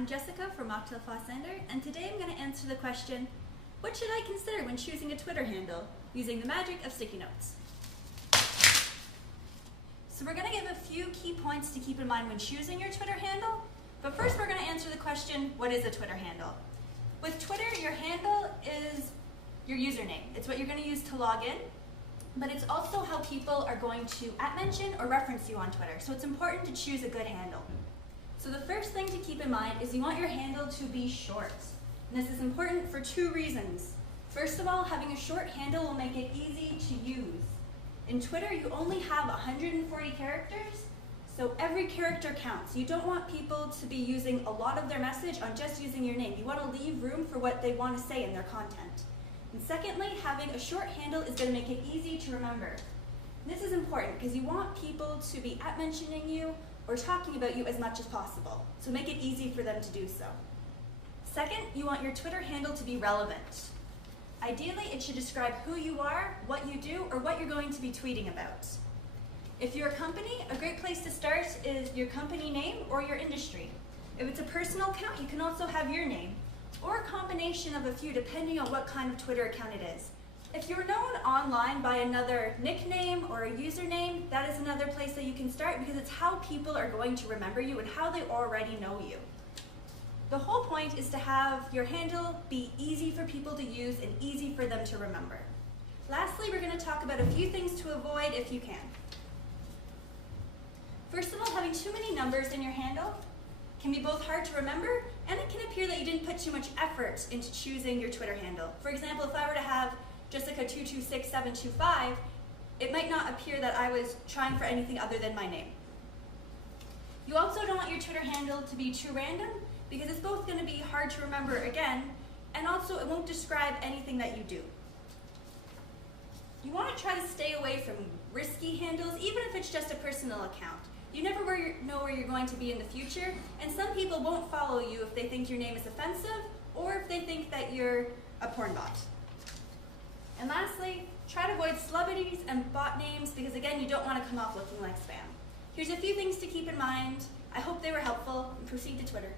I'm Jessica from Mocktail Fossander, and today I'm going to answer the question, what should I consider when choosing a Twitter handle using the magic of sticky notes? So we're going to give a few key points to keep in mind when choosing your Twitter handle, but first we're going to answer the question, what is a Twitter handle? With Twitter, your handle is your username. It's what you're going to use to log in, but it's also how people are going to @mention or reference you on Twitter, so it's important to choose a good handle. So the first thing to keep in mind is you want your handle to be short. And this is important for two reasons. First of all, having a short handle will make it easy to use. In Twitter, you only have 140 characters, so every character counts. You don't want people to be using a lot of their message on just using your name. You want to leave room for what they want to say in their content. And secondly, having a short handle is going to make it easy to remember. This is important because you want people to be @mentioning you or talking about you as much as possible, so make it easy for them to do so. Second, you want your Twitter handle to be relevant. Ideally, it should describe who you are, what you do, or what you're going to be tweeting about. If you're a company, a great place to start is your company name or your industry. If it's a personal account, you can also have your name, or a combination of a few depending on what kind of Twitter account it is. If you're known online by another nickname or a username, that is another place that you can start because it's how people are going to remember you and how they already know you. The whole point is to have your handle be easy for people to use and easy for them to remember. Lastly, we're going to talk about a few things to avoid if you can. First of all, having too many numbers in your handle can be both hard to remember and it can appear that you didn't put too much effort into choosing your Twitter handle. For example, if I were to have Jessica226725, it might not appear that I was trying for anything other than my name. You also don't want your Twitter handle to be too random because it's both going to be hard to remember again, and also it won't describe anything that you do. You want to try to stay away from risky handles, even if it's just a personal account. You never know where you're going to be in the future, and some people won't follow you if they think your name is offensive or if they think that you're a porn bot. And lastly, try to avoid celebrities and bot names because again, you don't want to come off looking like spam. Here's a few things to keep in mind. I hope they were helpful, and proceed to Twitter.